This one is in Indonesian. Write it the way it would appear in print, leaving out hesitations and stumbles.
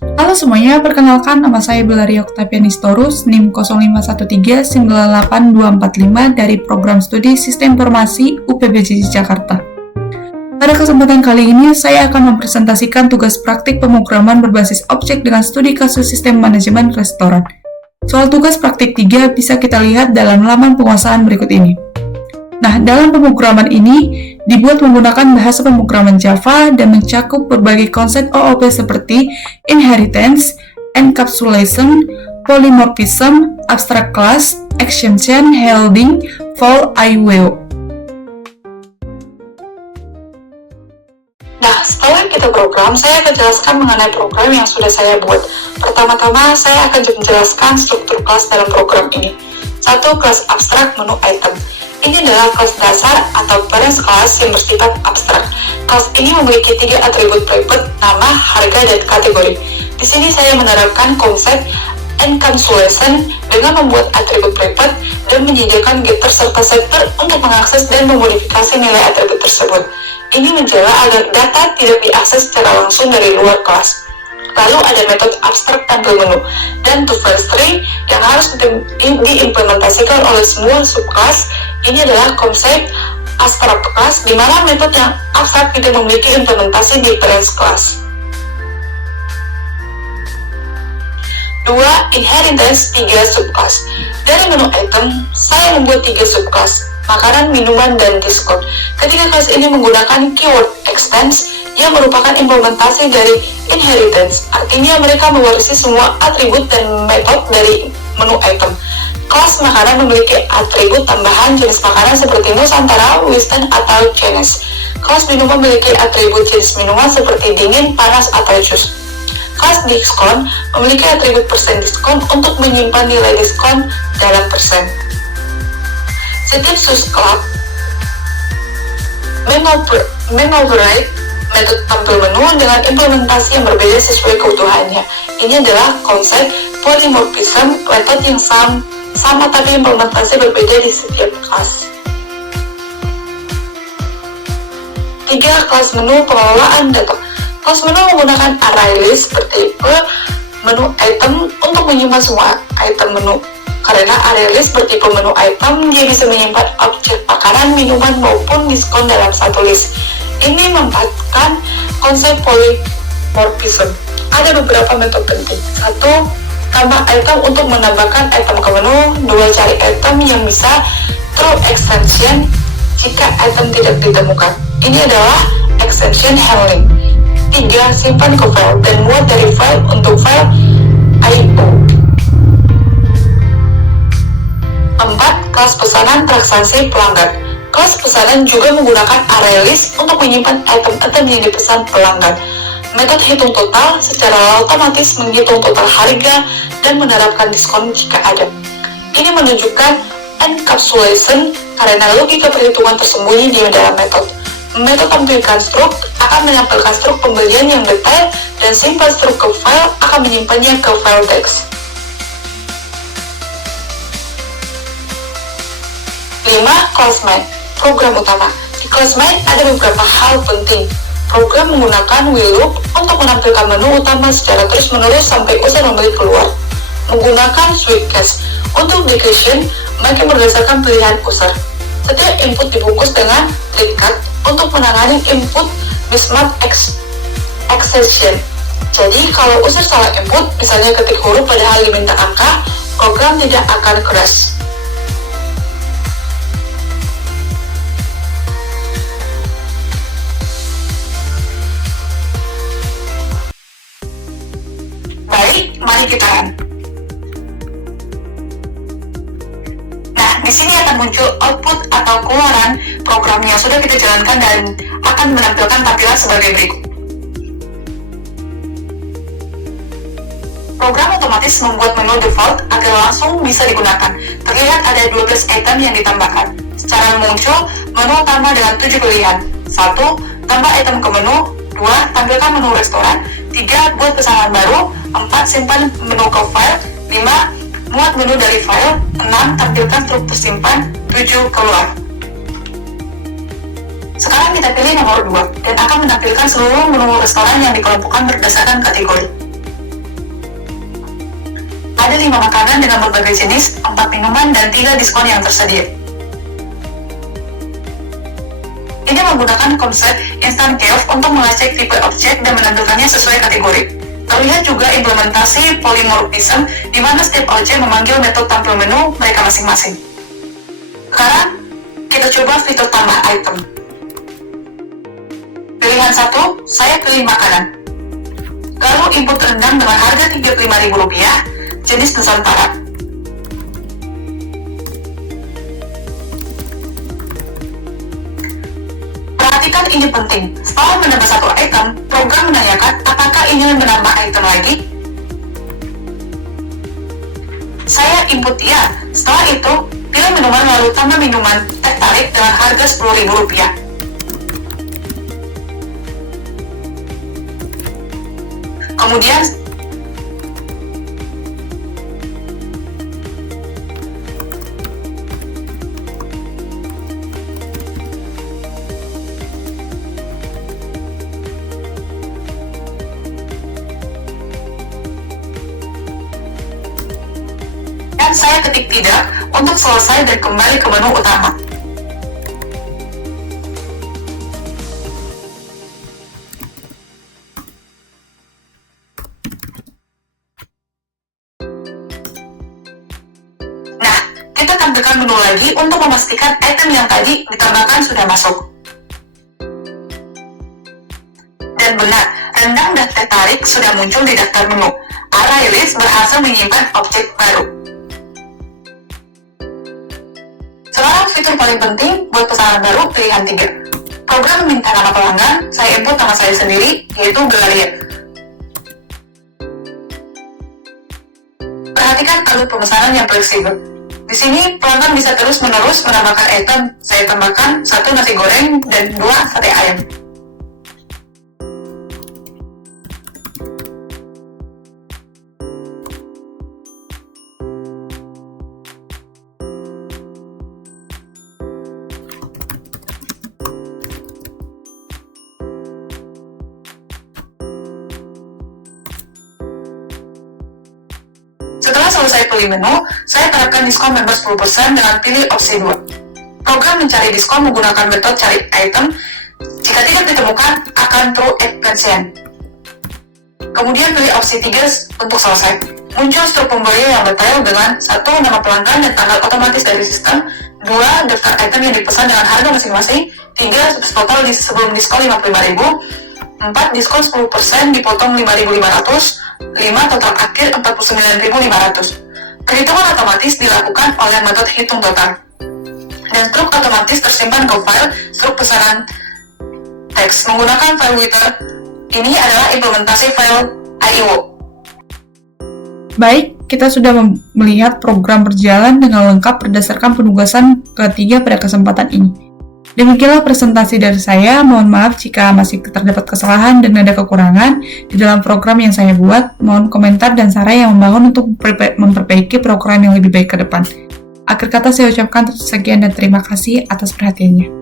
Halo semuanya, perkenalkan nama saya Belari Oktavianistorus, NIM 051398245 dari Program Studi Sistem Informasi UPBJ Jakarta. Pada kesempatan kali ini, saya akan mempresentasikan tugas praktik pemrograman berbasis objek dengan studi kasus sistem manajemen restoran. Soal tugas praktik 3 bisa kita lihat dalam laman penguasaan berikut ini. Nah, dalam pemrograman ini dibuat menggunakan bahasa pemrograman Java dan mencakup berbagai konsep OOP seperti inheritance, encapsulation, polymorphism, abstract class, exception handling, for IWO. Nah, setelah kita program, saya akan jelaskan mengenai program yang sudah saya buat. Pertama-tama, saya akan menjelaskan struktur kelas dalam program ini. 1. Kelas abstrak menu item. Ini adalah kelas dasar atau parent class yang bersifat abstrak. Kelas ini memiliki 3 atribut private, nama, harga, dan kategori. Di sini saya menerapkan konsep encapsulation dengan membuat atribut private dan menyediakan getter serta setter untuk mengakses dan memodifikasi nilai atribut tersebut. Ini menjaga agar data tidak diakses secara langsung dari luar kelas. Lalu ada metode abstrak tampil menu dan to file string yang harus diimplementasikan oleh semua subclass. Ini adalah konsep abstrak class di mana metode yang abstrak tidak memiliki implementasi di parent class. 2. Inheritance 3 subclass. Dari menu item, saya membuat 3 subclass, makanan, minuman, dan diskon. Ketiga kelas ini menggunakan keyword extends yang merupakan implementasi dari inheritance. Artinya mereka mewarisi semua atribut dan metode dari menu item. Kelas makanan memiliki atribut tambahan jenis makanan seperti Nusantara, Western, atau Chinese. Kelas minuman memiliki atribut jenis minuman seperti dingin, panas, atau jus. Kelas diskon memiliki atribut persen diskon untuk menyimpan nilai diskon dalam persen. Setiap subclass mengoverride metode tampil menu dengan implementasi yang berbeda sesuai kebutuhannya. Ini adalah konsep polymorphism, metode yang sama tapi implementasi berbeda di setiap kelas. 3. Kelas menu pengelolaan data. Kelas menu menggunakan array list bertipe menu item untuk menyimpan semua item menu. Karena array list bertipe menu item, dia bisa menyimpan objek makanan, minuman, maupun diskon dalam satu list. Ini memanfaatkan konsep polymorphism. Ada beberapa metode penting. 1. Tambah item untuk menambahkan item ke menu. 2. Cari item yang bisa through extension jika item tidak ditemukan. Ini adalah extension handling. 3. Simpan ke file dan muat dari file untuk file IO. 4. Kelas pesanan transaksi pelanggan. Kelas pesanan juga menggunakan array list untuk menyimpan item-item yang dipesan pelanggan. Metode hitung total secara otomatis menghitung total harga dan menerapkan diskon jika ada. Ini menunjukkan encapsulation karena logika perhitungan tersembunyi di dalam metode. Metode tampilkan struk akan menampilkan struk pembelian yang detail dan simpan struk ke file akan menyimpannya ke file text. 5. Class main. Program utama. Di class main ada beberapa hal penting. Program menggunakan while loop untuk menampilkan menu utama secara terus-menerus sampai user membeli keluar. Menggunakan sweep cache. Untuk declaration, mereka berdasarkan pilihan user. Setiap input dibungkus dengan recut untuk menangani input mismatch exception. Jadi, kalau user salah input, misalnya ketik huruf padahal diminta angka, program tidak akan crash. Baik, mari kita run. Nah, di sini akan muncul output atau keluaran program yang sudah kita jalankan dan akan menampilkan tampilan sebagai berikut. Program otomatis membuat menu default agar langsung bisa digunakan. Terlihat ada 12 item yang ditambahkan. Secara muncul menu utama dengan 7 pilihan. 1. Tambah item ke menu. 2. Tampilkan menu restoran. 3. Buat pesanan baru. 4. Simpan menu ke file. 5. Muat menu dari file. 6. Tampilkan struk tersimpan. 7. Keluar. Sekarang kita pilih nomor 2 dan akan menampilkan seluruh menu restoran yang dikelompokkan berdasarkan kategori. Ada 5 makanan dengan berbagai jenis, 4 minuman, dan 3 diskon yang tersedia. Ini menggunakan konsep Instant Chaos untuk melacak tipe objek dan menampilkannya sesuai kategori. Terlihat juga implementasi polymorphism, di mana setiap objek memanggil metode tampil menu mereka masing-masing. Sekarang, kita coba fitur tambah item. Pilihan 1, saya pilih makanan. Lalu input rendang dengan harga Rp35.000, jenis Nusantara. Perhatikan ini penting, setelah menambah 1 item, program menanyakan apakah ingin menambah item lagi. Saya input iya, setelah itu, pilih minuman lalu tambah minuman teh tarik dengan harga Rp10.000. Kemudian, saya ketik tidak untuk selesai dan kembali ke menu utama. Nah, kita tampilkan menu lagi untuk memastikan item yang tadi ditambahkan sudah masuk. Dan benar, rendang dan teh tarik sudah muncul di daftar menu. Array list berhasil menyimpan objek baru. Sekarang fitur paling penting buat pesanan baru pilihan 3. Program meminta nama pelanggan, saya input nama saya sendiri, yaitu Galaria. Perhatikan alur pemesanan yang fleksibel. Di sini, pelanggan bisa terus-menerus menambahkan item. Saya tambahkan 1 nasi goreng dan 2 sate ayam. Setelah selesai pilih menu, saya terapkan diskon member 10% dengan pilih opsi 2. Program mencari diskon menggunakan metode cari item. Jika tidak ditemukan, akan throw expansion. Kemudian pilih opsi 3 untuk selesai. Muncul struk pembeli yang detail dengan 1 nama pelanggan dan tanggal otomatis dari sistem, 2 daftar item yang dipesan dengan harga masing-masing, 3 total sebelum diskon Rp55.000, 4 diskon 10% dipotong Rp5.500, 5 total akhir Rp49.500. Perhitungan otomatis dilakukan oleh metode hitung total. Dan struk otomatis tersimpan ke file struk pesanan teks menggunakan file Writer. Ini adalah implementasi file IO. Baik, kita sudah melihat program berjalan dengan lengkap berdasarkan penugasan ketiga pada kesempatan ini. Demikianlah presentasi dari saya. Mohon maaf jika masih terdapat kesalahan dan ada kekurangan di dalam program yang saya buat. Mohon komentar dan saran yang membangun untuk memperbaiki program yang lebih baik ke depan. Akhir kata saya ucapkan sekian dan terima kasih atas perhatiannya.